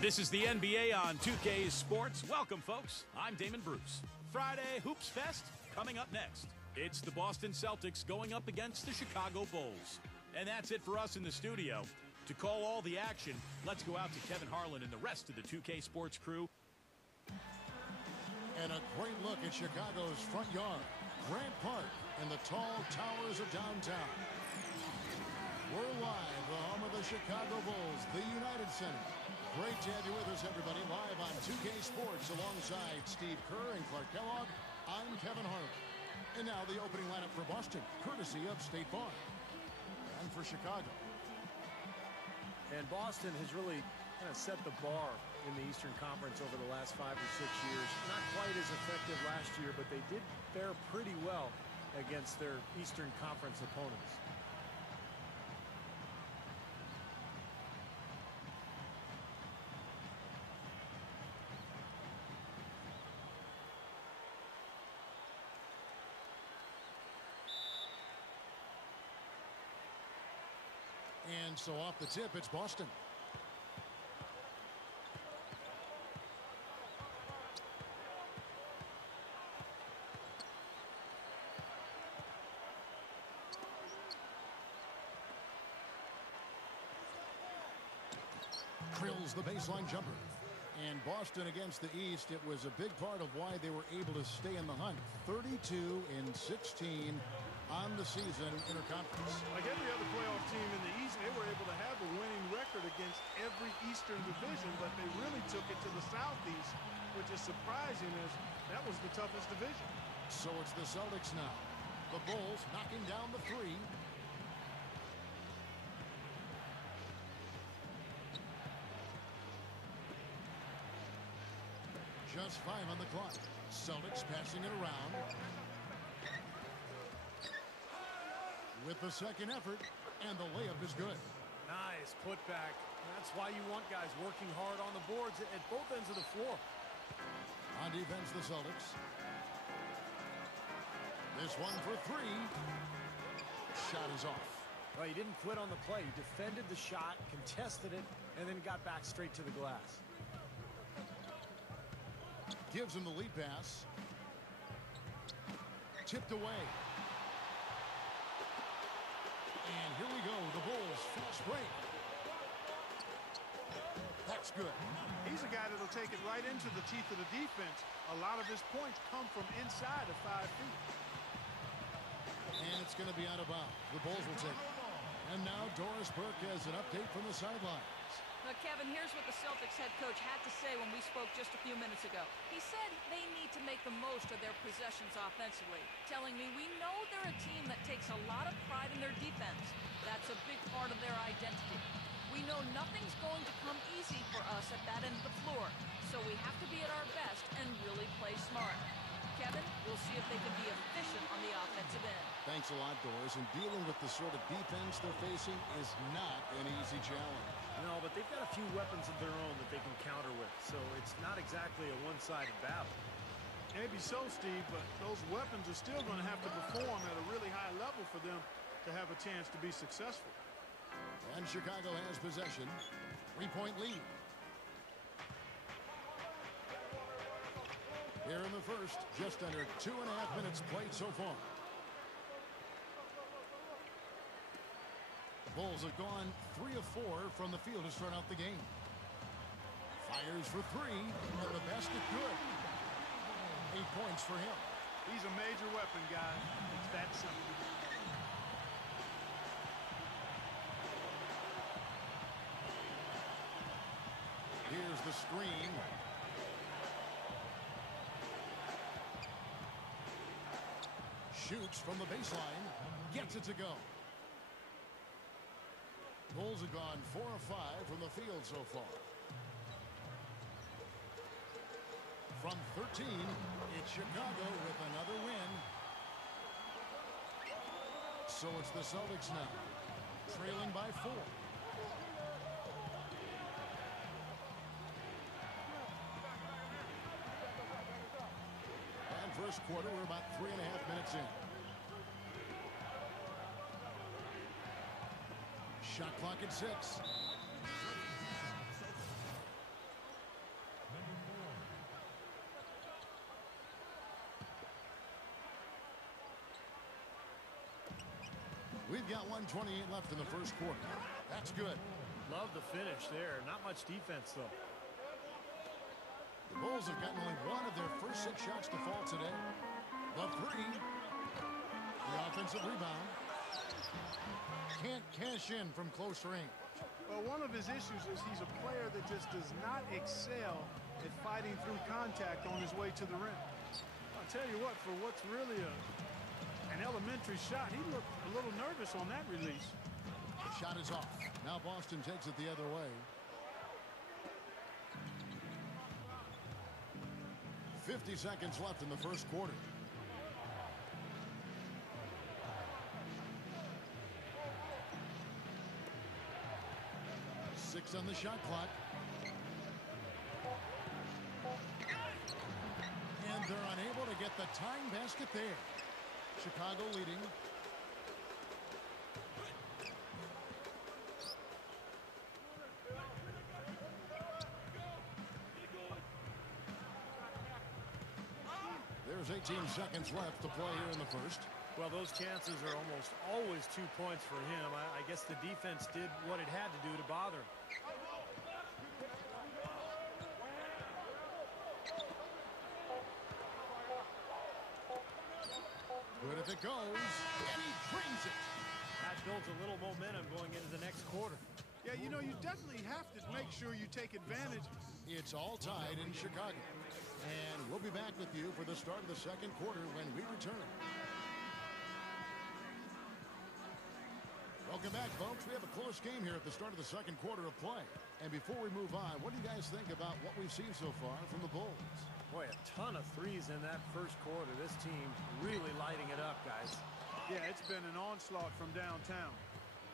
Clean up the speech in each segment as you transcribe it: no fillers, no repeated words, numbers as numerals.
This is the NBA on 2K Sports. Welcome, folks. I'm Damon Bruce. Friday Hoops Fest coming up next. It's the Boston Celtics going up against the Chicago Bulls. And that's it for us in the studio. To call all the action, let's go out to Kevin Harlan and the rest of the 2K Sports crew. And a great look at Chicago's front yard. Grant Park and the tall towers of downtown. We're live, the home of the Chicago Bulls, the United Center. Great to have you with us, everybody, live on 2K Sports alongside Steve Kerr and Clark Kellogg. I'm Kevin Harlan. And now the opening lineup for Boston, courtesy of State Farm. And for Chicago. And Boston has really kind of set the bar in the Eastern Conference over the last 5 or 6 years. Not quite as effective last year, but they did fare pretty well against their Eastern Conference opponents. And so off the tip, it's Boston. Drills the baseline jumper. And Boston against the East, it was a big part of why they were able to stay in the hunt. 32-16 on the season interconference. Like every other playoff team in the East, they were able to have a winning record against every Eastern division, but they really took it to the Southeast, which is surprising as that was the toughest division. So it's the Celtics now. The Bulls knocking down the three. Just 5 on the clock. Celtics passing it around. With the second effort, and the layup is good. Nice putback. That's why you want guys working hard on the boards at both ends of the floor. On defense, the Celtics. This one for three. Shot is off. Well, he didn't quit on the play. He defended the shot, contested it, and then got back straight to the glass. Gives him the lead pass. Tipped away. And here we go, the Bulls fast break. That's good. He's a guy that'll take it right into the teeth of the defense. A lot of his points come from inside of 5 feet. And it's going to be out of bounds. The Bulls will take it. And now Doris Burke has an update from the sidelines. Now, Kevin, here's what the Celtics head coach had to say when we spoke just a few minutes ago. He said they need to make the most of their possessions offensively, telling me we know they're a team that takes a lot of pride in their defense. That's a big part of their identity. We know nothing's going to come easy for us at that end of the floor, so we have to be at our best and really play smart. Kevin, we'll see if they can be efficient on the offensive end. Thanks a lot, Doris. And dealing with the sort of defense they're facing is not an easy challenge. No, but they've got a few weapons of their own that they can counter with, so it's not exactly a one-sided battle. Maybe so, Steve, but those weapons are still going to have to perform at a really high level for them to have a chance to be successful. And Chicago has possession. 3-point lead. Here in the first, just under 2.5 minutes played so far. The Bulls have gone 3 of 4 from the field to start out the game. Fires for 3, and the basket good. 8 points for him. He's a major weapon, guys. It's that simple. Here's the screen. Shoots from the baseline. Gets it to go. Bulls have gone 4 of 5 from the field so far. From 13, it's Chicago with another win. So it's the Celtics now, trailing by 4. And first quarter, we're about 3.5 minutes in. Shot clock at 6. We've got 1:28 left in the first quarter. That's good. Love the finish there. Not much defense, though. The Bulls have gotten only one of their first 6 shots to fall today. The three. The offensive rebound. Can't cash in from close range. Well, one of his issues is he's a player that just does not excel at fighting through contact on his way to the rim. I'll tell you what, for what's really an elementary shot, he looked a little nervous on that release. The shot is off. Now Boston takes it the other way. 50 seconds left in the first quarter. Six on the shot clock. And they're unable to get the tying basket there. Chicago leading. There's 18 seconds left to play here in the first. Well, those chances are almost always 2 points for him. I guess the defense did what it had to do to bother him. Good if it goes, and he drains it. That builds a little momentum going into the next quarter. Yeah, you know, you definitely have to make sure you take advantage. It's all tied in Chicago. And we'll be back with you for the start of the second quarter when we return. Welcome back, folks. We have a close game here at the start of the second quarter of play. And before we move on, what do you guys think about what we've seen so far from the Bulls? Boy, a ton of threes in that first quarter. This team really lighting it up, guys. Yeah, it's been an onslaught from downtown.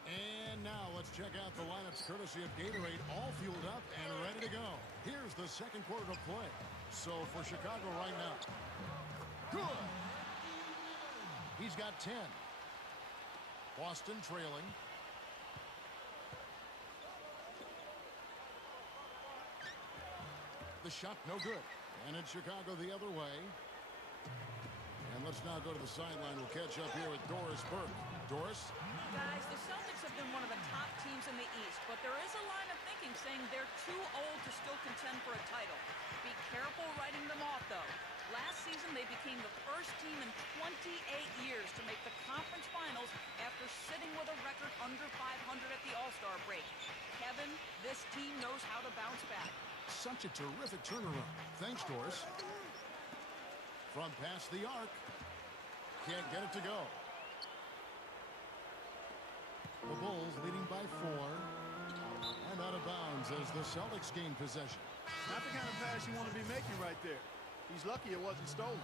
And now let's check out the lineups courtesy of Gatorade, all fueled up and ready to go. Here's the second quarter of play. So for Chicago right now. Good. He's got 10. Boston trailing. The shot no good. And it's Chicago the other way. And let's now go to the sideline. We'll catch up here with Doris Burke. Doris? Guys, the Celtics have been one of the top teams in the East, but there is a line of thinking saying they're too old to still contend for a title. Be careful writing them off, though. Last season, they became the first team in 28 years to make the conference finals after sitting with a record under 500 at the All-Star break. Kevin, this team knows how to bounce back. Such a terrific turnaround. Thanks, Doris. From past the arc. Can't get it to go. The Bulls leading by 4. And out of bounds as the Celtics gain possession. Not the kind of pass you want to be making right there. He's lucky it wasn't stolen.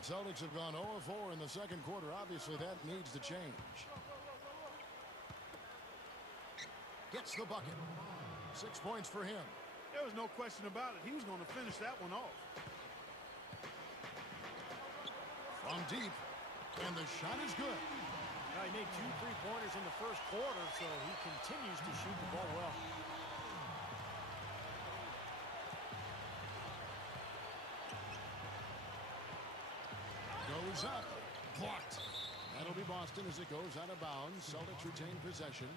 The Celtics have gone 0-4 in the second quarter. Obviously, that needs to change. Gets the bucket. 6 points for him. There was no question about it. He was going to finish that one off. From deep. And the shot is good. Now, he made 2 3-pointers in the first quarter, so he continues to shoot the ball well. Goes up. Blocked. That'll be Boston as it goes out of bounds. Celtics retain possession.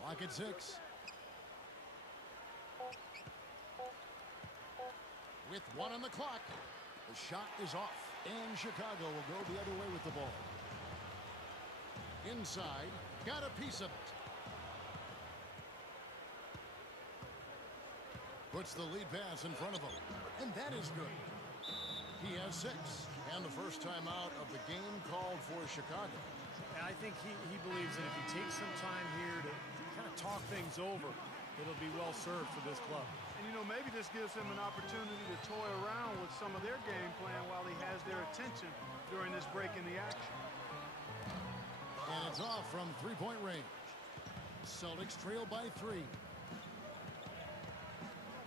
Clock at 6. With 1 on the clock, the shot is off. And Chicago will go the other way with the ball. Inside, got a piece of it. Puts the lead pass in front of him. And that is good. He has 6. And the first time out of the game called for Chicago. And I think he believes that if he takes some time here to kind of talk things over, it'll be well served for this club. And, you know, maybe this gives him an opportunity to toy around with some of their game plan while he has their attention during this break in the action. And it's off from three-point range. Celtics trail by 3.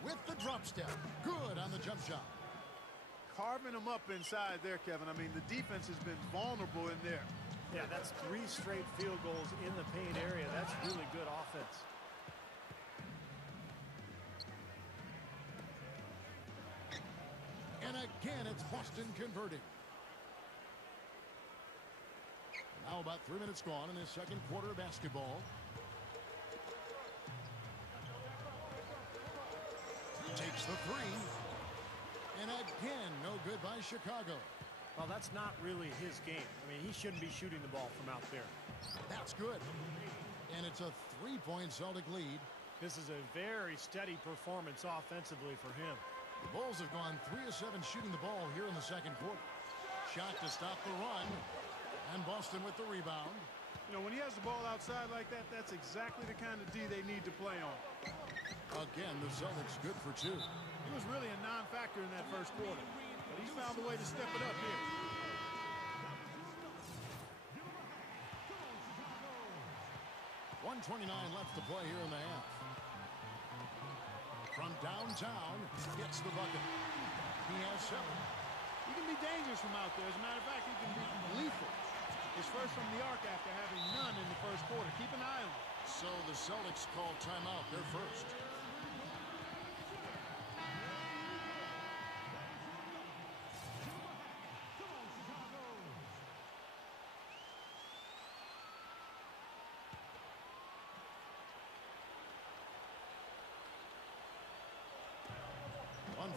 With the drop step. Good on the jump shot. carving them up inside there, Kevin. I mean, the defense has been vulnerable in there. Yeah, that's 3 straight field goals in the paint area. That's really good offense. And again, it's Boston converting. Now about 3 minutes gone in this second quarter of basketball. Takes the three. And again, no good by Chicago. Well, that's not really his game. I mean, he shouldn't be shooting the ball from out there. That's good. And it's a 3-point Celtic lead. This is a very steady performance offensively for him. The Bulls have gone 3 of 7 shooting the ball here in the second quarter. Shot to stop the run. And Boston with the rebound. You know, when he has the ball outside like that, that's exactly the kind of D they need to play on. Again, the Celtics good for 2. He was really a non-factor in that first quarter, but he's found a way to step it up here. .129 left to play here in the half. From downtown, gets the bucket. He has 7. He can be dangerous from out there. As a matter of fact, he can be lethal. His first from the arc after having none in the first quarter. Keep an eye on him. So the Celtics call timeout. They're first.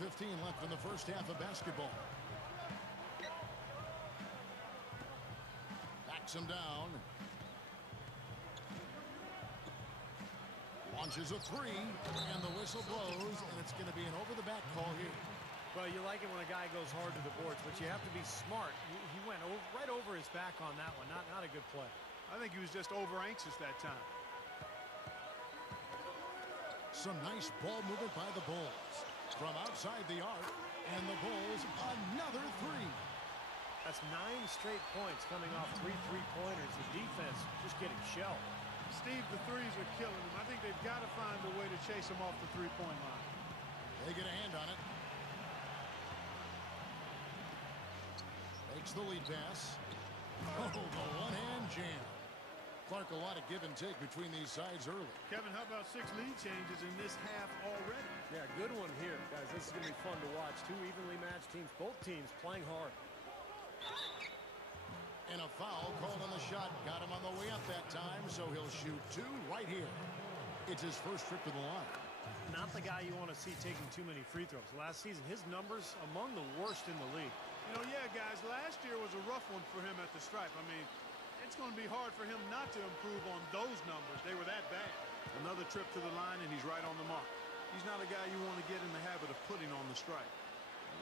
.115 left in the first half of basketball. Backs him down. Launches a 3, and the whistle blows, and it's going to be an over-the-back call here. Well, you like it when a guy goes hard to the boards, but you have to be smart. He went right over his back on that one. Not a good play. I think he was just over-anxious that time. Some nice ball movement by the Bulls. From outside the arc, and the Bulls another 3. That's 9 straight points coming off 3 3-pointers. The defense just getting shelled. Steve, the threes are killing them. I think they've got to find a way to chase them off the three-point line. They get a hand on it. Makes the lead pass. Oh, the one-hand jam. Clark, a lot of give and take between these sides early. Kevin, how about 6 lead changes in this half already? Yeah, good one here, guys. This is going to be fun to watch. 2 evenly matched teams, both teams playing hard. And a foul called on the shot. Got him on the way up that time, so he'll shoot 2 right here. It's his first trip to the line. Not the guy you want to see taking too many free throws. Last season, his numbers among the worst in the league. You know, yeah, guys, last year was a rough one for him at the stripe. I mean, it's going to be hard for him not to improve on those numbers. They were that bad. Another trip to the line, and he's right on the mark. He's not a guy you want to get in the habit of putting on the stripe.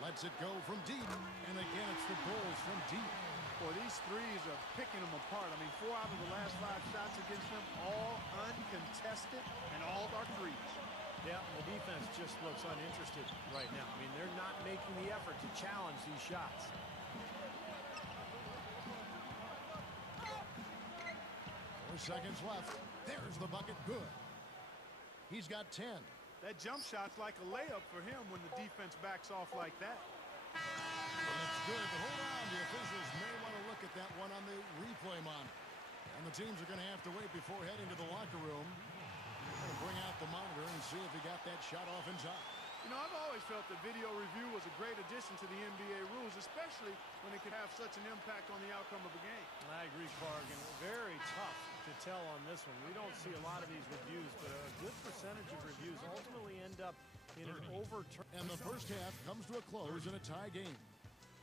Lets it go from deep. And again, it's the Bulls from deep. Boy, these threes are picking them apart. I mean, 4 out of the last 5 shots against them, all uncontested, and all are threes. Yeah, the defense just looks uninterested right now. I mean, they're not making the effort to challenge these shots. 4 seconds left. There's the bucket. Good. He's got 10. That jump shot's like a layup for him when the defense backs off like that. And it's good, but hold on. The officials may want to look at that one on the replay monitor. And the teams are going to have to wait before heading to the locker room. Going to bring out the monitor and see if he got that shot off in time. You know, I've always felt that video review was a great addition to the NBA rules, especially when it could have such an impact on the outcome of a game. I agree, Clark, and very tough to tell on this one. We don't see a lot of these reviews, but a good percentage of reviews ultimately end up in an overturn. And the first half comes to a close in a tie game.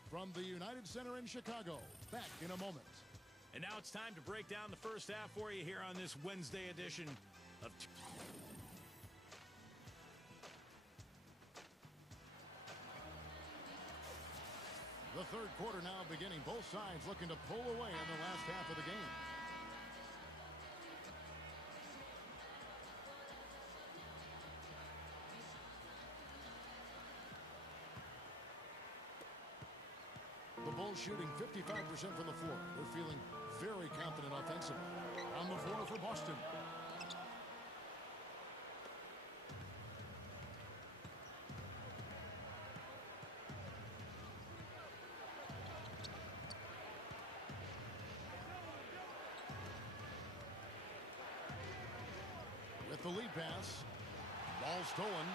From the United Center in Chicago, back in a moment. And now it's time to break down the first half for you here on this Wednesday edition of... The third quarter now beginning. Both sides looking to pull away in the last half of the game. The Bulls shooting 55% from the floor. They're feeling very confident offensively. On the floor for Boston. the lead pass. Ball stolen.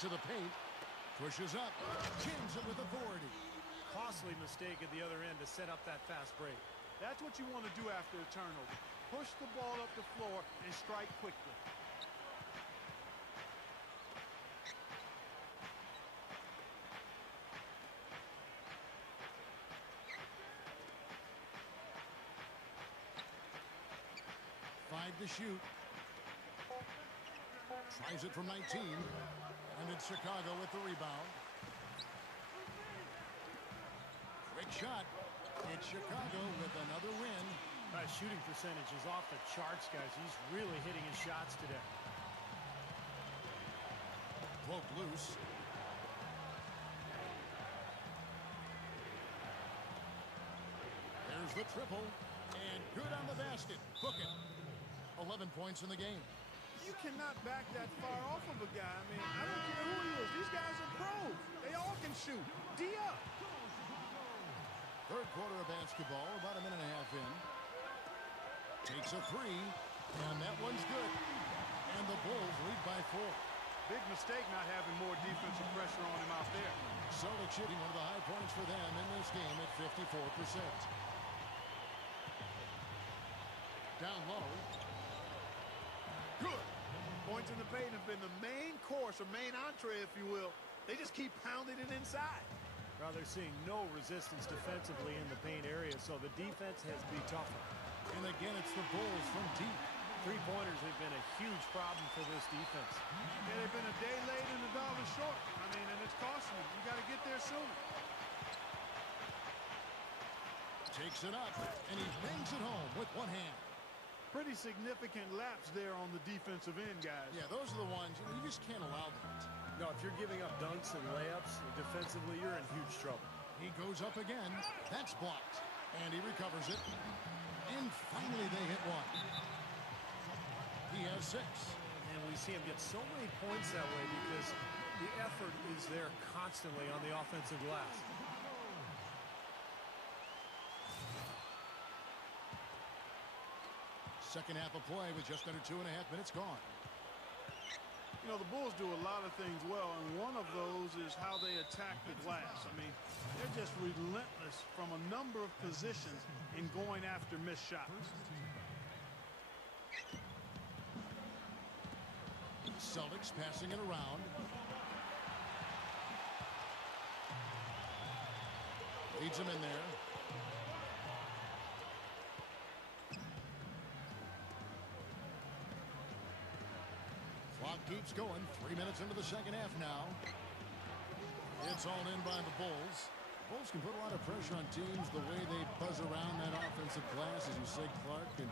To the paint. Pushes up. Jams it with authority. Costly mistake at the other end to set up that fast break. That's what you want to do after a turnover. Push the ball up the floor and strike quickly. To shoot. Tries it from 19. And it's Chicago with the rebound. Quick shot. It's Chicago with another win. Shooting percentage is off the charts, guys. He's really hitting his shots today. Broke loose. There's the triple. And good on the basket. Book it. 11 points in the game. You cannot back that far off of a guy. I mean, I don't care who he is. These guys are pros. They all can shoot. D up. Third quarter of basketball, about a minute and a half in. Takes a three, and that one's good. And the Bulls lead by 4. Big mistake not having more defensive pressure on him out there. Celtics shooting one of the high points for them in this game at 54%. Down low. Good. Points in the paint have been the main course or main entree, if you will. They just keep pounding it inside. Well, they're seeing no resistance defensively in the paint area, so the defense has to be tougher. And again, it's the Bulls from deep. Three-pointers have been a huge problem for this defense. Yeah, they've been a day late and $1 short. I mean, and it's costing them. You got to get there sooner. Takes it up, and he bangs it home with one hand. Pretty significant laps there on the defensive end, guys. Yeah, those are the ones, you just can't allow that. No, if you're giving up dunks and layups, defensively, you're in huge trouble. He goes up again. That's blocked. And he recovers it. And finally they hit one. He has 6. And we see him get so many points that way because the effort is there constantly on the offensive glass. Second half of play with just under 2.5 minutes gone. You know, the Bulls do a lot of things well, and one of those is how they attack the glass. I mean, they're just relentless from a number of positions in going after missed shots. Celtics passing it around. Leads him in there. Clock keeps going. 3 minutes into the second half now. It's all in by the Bulls. Bulls can put a lot of pressure on teams the way they buzz around that offensive glass, as you say, Clark. And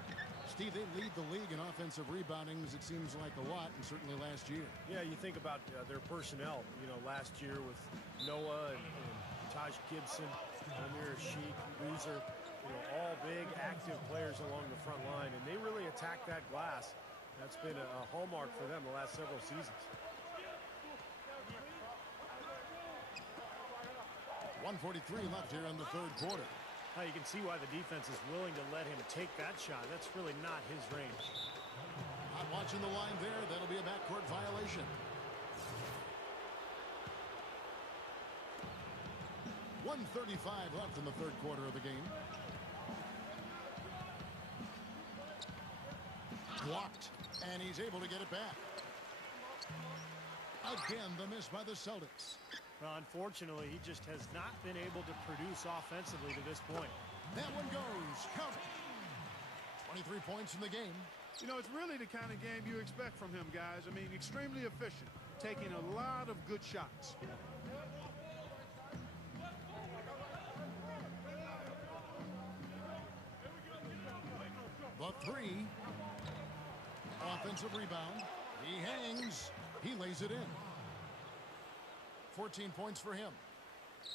Steve, they lead the league in offensive reboundings, it seems like a lot, and certainly last year. Yeah, you think about their personnel, you know, last year with Noah and Taj Gibson, Amir Sheik, Boozer, you know, all big, active players along the front line, and they really attack that glass. That's been a hallmark for them the last several seasons. 1:43 left here in the third quarter. Now you can see why the defense is willing to let him take that shot. That's really not his range. Not watching the line there. That'll be a backcourt violation. .135 left in the third quarter of the game. Blocked, and he's able to get it back. Again, the miss by the Celtics. Well, unfortunately, he just has not been able to produce offensively to this point. That one goes. Count it. 23 points in the game. You know, it's really the kind of game you expect from him, guys. I mean, extremely efficient, taking a lot of good shots. The three. Offensive rebound. He hangs. He lays it in. 14 points for him.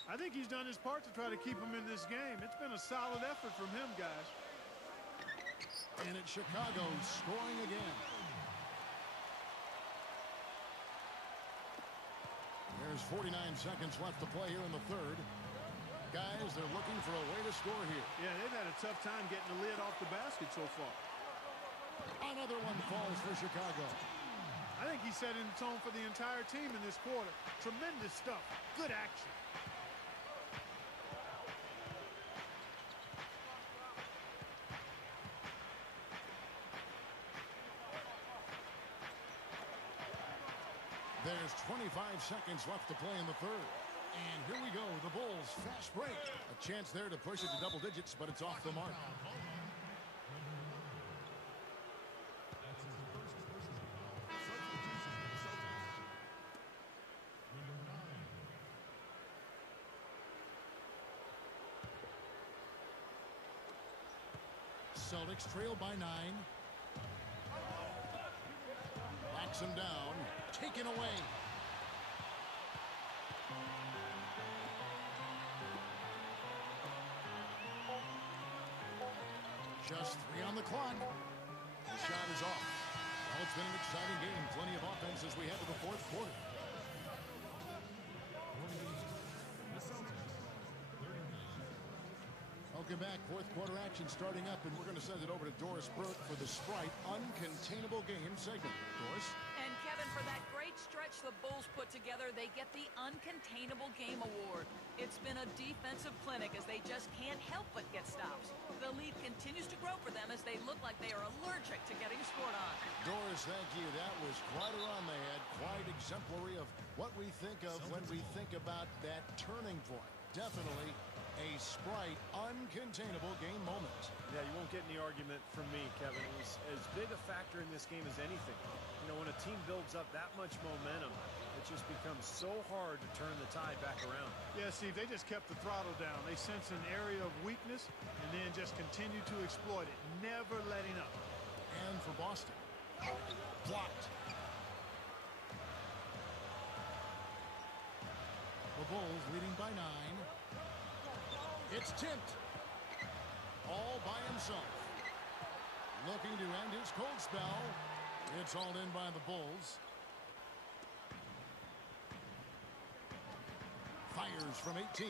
I think he's done his part to try to keep him in this game. It's been a solid effort from him, guys. And it's Chicago scoring again. There's 49 seconds left to play here in the third. Guys, they're looking for a way to score here. Yeah, they've had a tough time getting the lid off the basket so far. Another one falls for Chicago. I think he's setting the tone for the entire team in this quarter. Tremendous stuff. Good action. There's 25 seconds left to play in the third. And here we go, the Bulls fast break. A chance there to push it to double digits, but it's off the mark. Celtics trail by 9. Backs him down. Taken away. Just 3 on the clock. The shot is off. Well, it's been an exciting game. Plenty of offense as we head to the fourth quarter. Welcome back. Fourth quarter action starting up, and we're going to send it over to Doris Burke for the Sprite Uncontainable Game segment. Doris? And Kevin, for that great stretch the Bulls put together, they get the Uncontainable Game Award. It's been a defensive clinic as they just can't help but get stops. The lead continues to grow for them as they look like they are allergic to getting scored on. Doris, thank you. That was quite around the head, quite exemplary of what we think of when we think about that turning point. Definitely a Sprite Uncontainable Game moment. Yeah, you won't get any argument from me, Kevin. It was as big a factor in this game as anything. You know, when a team builds up that much momentum, it just becomes so hard to turn the tide back around. Yeah, Steve, they just kept the throttle down. They sense an area of weakness and then just continue to exploit it, never letting up. And for Boston, blocked. The Bulls leading by 9. It's Tint. All by himself. Looking to end his cold spell. It's hauled in by the Bulls. Fires from 18.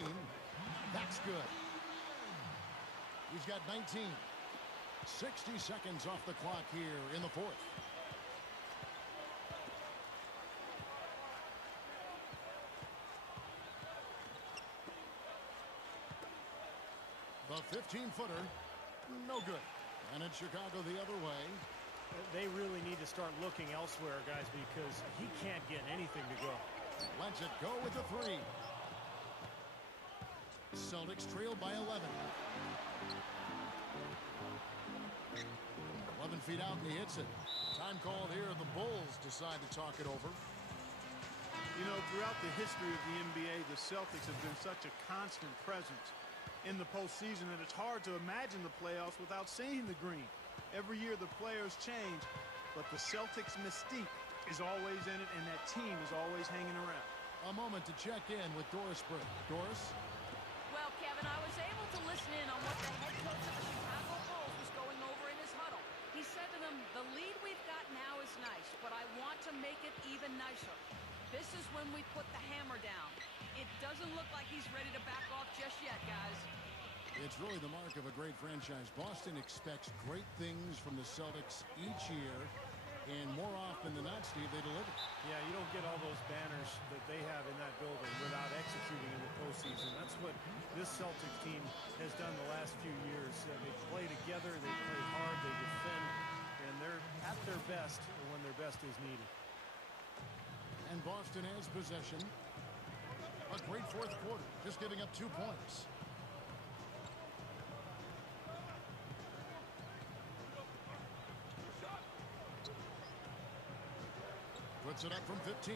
That's good. He's got 19. 60 seconds off the clock here in the fourth. The 15-footer, no good. And it's Chicago the other way. They really need to start looking elsewhere, guys, because he can't get anything to go. Lets it go with the 3. Celtics trail by 11. 11 feet out, and he hits it. Time called here. The Bulls decide to talk it over. You know, throughout the history of the NBA, the Celtics have been such a constant presence in the postseason that it's hard to imagine the playoffs without seeing the green. Every year the players change, but the Celtics mystique is always in it, and that team is always hanging around. A moment to check in with Doris Burke. Doris? Well, Kevin, I was able to listen in on what the head coach of the Chicago Bulls was going over in his huddle. He said to them, the lead we've got now is nice, but I want to make it even nicer. This is when we put the hammer down. It doesn't look like he's ready to back off just yet, guys. It's really the mark of a great franchise. Boston expects great things from the Celtics each year, and more often than not, Steve, they deliver. Yeah, you don't get all those banners that they have in that building without executing in the postseason. That's what this Celtics team has done the last few years. They play together, they play hard, they defend, and they're at their best when their best is needed. And Boston has possession. A great fourth quarter, just giving up 2 points. Puts it up from 15.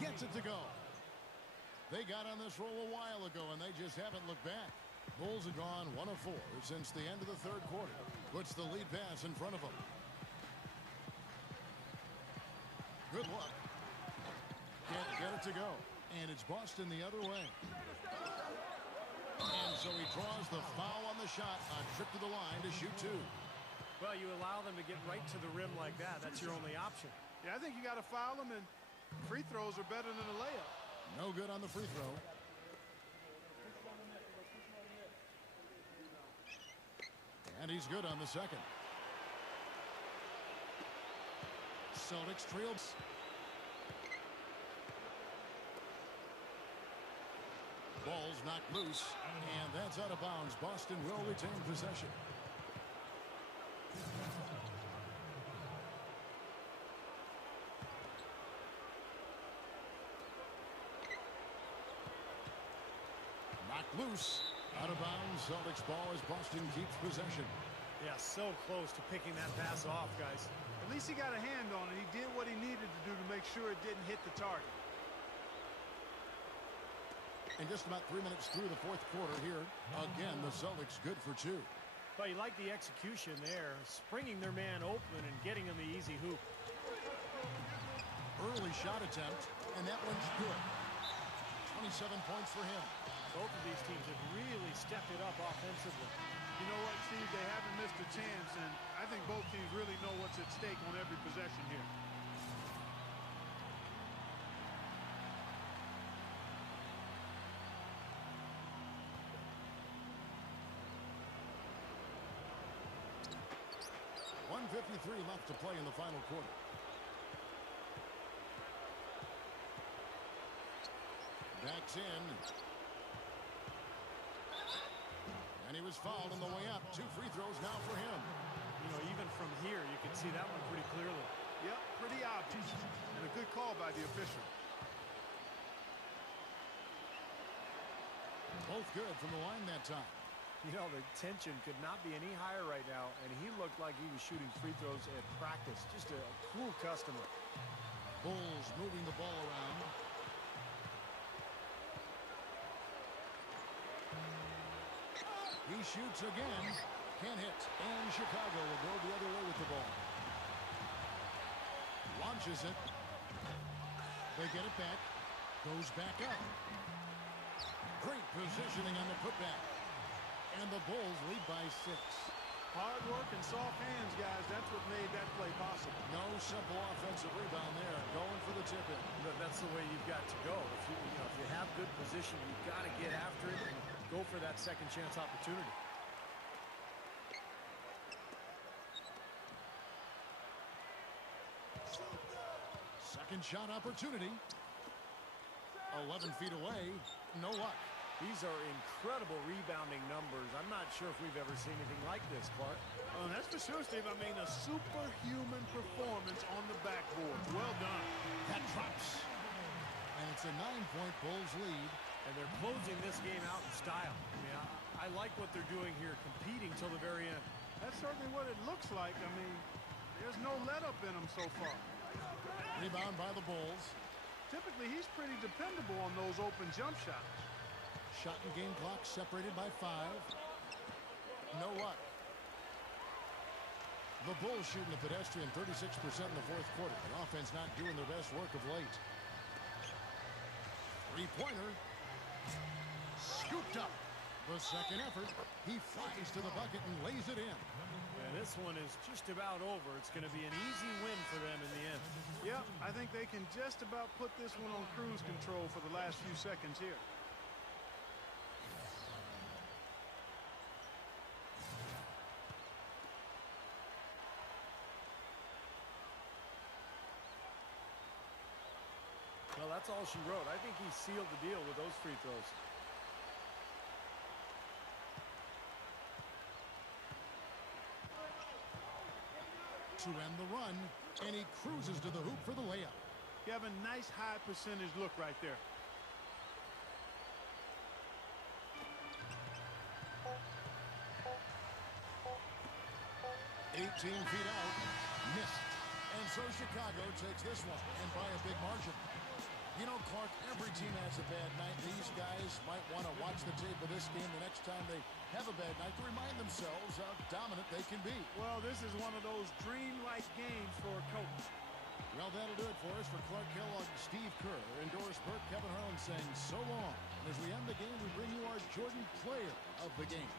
Gets it to go. They got on this roll a while ago, and they just haven't looked back. Bulls have gone 1 of 4 since the end of the third quarter. Puts the lead pass in front of them. Good luck. Can't get it to go. And it's Boston the other way. And so he draws the foul on the shot. A trip to the line to shoot 2. Well, you allow them to get right to the rim like that. That's your only option. Yeah, I think you got to foul them, and free throws are better than a layup. No good on the free throw. And he's good on the second. Celtics trail. Ball's knocked loose, and that's out of bounds. Boston will retain possession. Knocked loose, out of bounds. Celtics ball as Boston keeps possession. Yeah, so close to picking that pass off, guys. At least he got a hand on it. He did what he needed to do to make sure it didn't hit the target. And just about 3 minutes through the fourth quarter here. Again, the Celtics good for 2. But you like the execution there, springing their man open and getting him the easy hoop. Early shot attempt, and that one's good. 27 points for him. Both of these teams have really stepped it up offensively. You know what, Steve? They haven't missed a chance, and I think both teams really know what's at stake on every possession here. .153 left to play in the final quarter. Backs in. And he was fouled on the way up. 2 free throws now for him. You know, even from here, you can see that one pretty clearly. Yep, pretty obvious. And a good call by the official. Both good from the line that time. You know, the tension could not be any higher right now, and he looked like he was shooting free throws at practice. Just a cool customer. Bulls moving the ball around. He shoots again. Can't hit. And Chicago will go the other way with the ball. Launches it. They get it back. Goes back up. Great positioning on the putback. And the Bulls lead by 6. Hard work and soft hands, guys. That's what made that play possible. No simple offensive rebound there. Going for the tip-in. That's the way you've got to go. If you have good position, you've got to get after it and go for that second chance opportunity. Second shot opportunity. 11 feet away. No luck. These are incredible rebounding numbers. I'm not sure if we've ever seen anything like this, Clark. That's for sure, Steve. I mean, a superhuman performance on the backboard. Well done. That drops. And it's a 9-point Bulls lead. And they're closing this game out in style. I mean, I like what they're doing here, competing till the very end. That's certainly what it looks like. I mean, there's no let-up in them so far. Rebound by the Bulls. Typically, he's pretty dependable on those open jump shots. Shot and game clock separated by 5. No luck. The Bulls shooting the pedestrian 36% in the fourth quarter. The offense not doing their best work of late. Three-pointer. Scooped up. The second effort. He flies to the bucket and lays it in. And this one is just about over. It's going to be an easy win for them in the end. Yep, I think they can just about put this one on cruise control for the last few seconds here. Well, that's all she wrote. I think he sealed the deal with those free throws. To end the run, and he cruises to the hoop for the layup. You have a nice high percentage look right there. 18 feet out, missed. And so Chicago takes this one, and by a big margin. You know, Clark, every team has a bad night. These guys might want to watch the tape of this game the next time they have a bad night to remind themselves how dominant they can be. Well, this is one of those dream-like games for a coach. Well, that'll do it for us. For Clark Kellogg, Steve Kerr, and Doris Burke, Kevin Harlan saying so long. And as we end the game, we bring you our Jordan Player of the Game.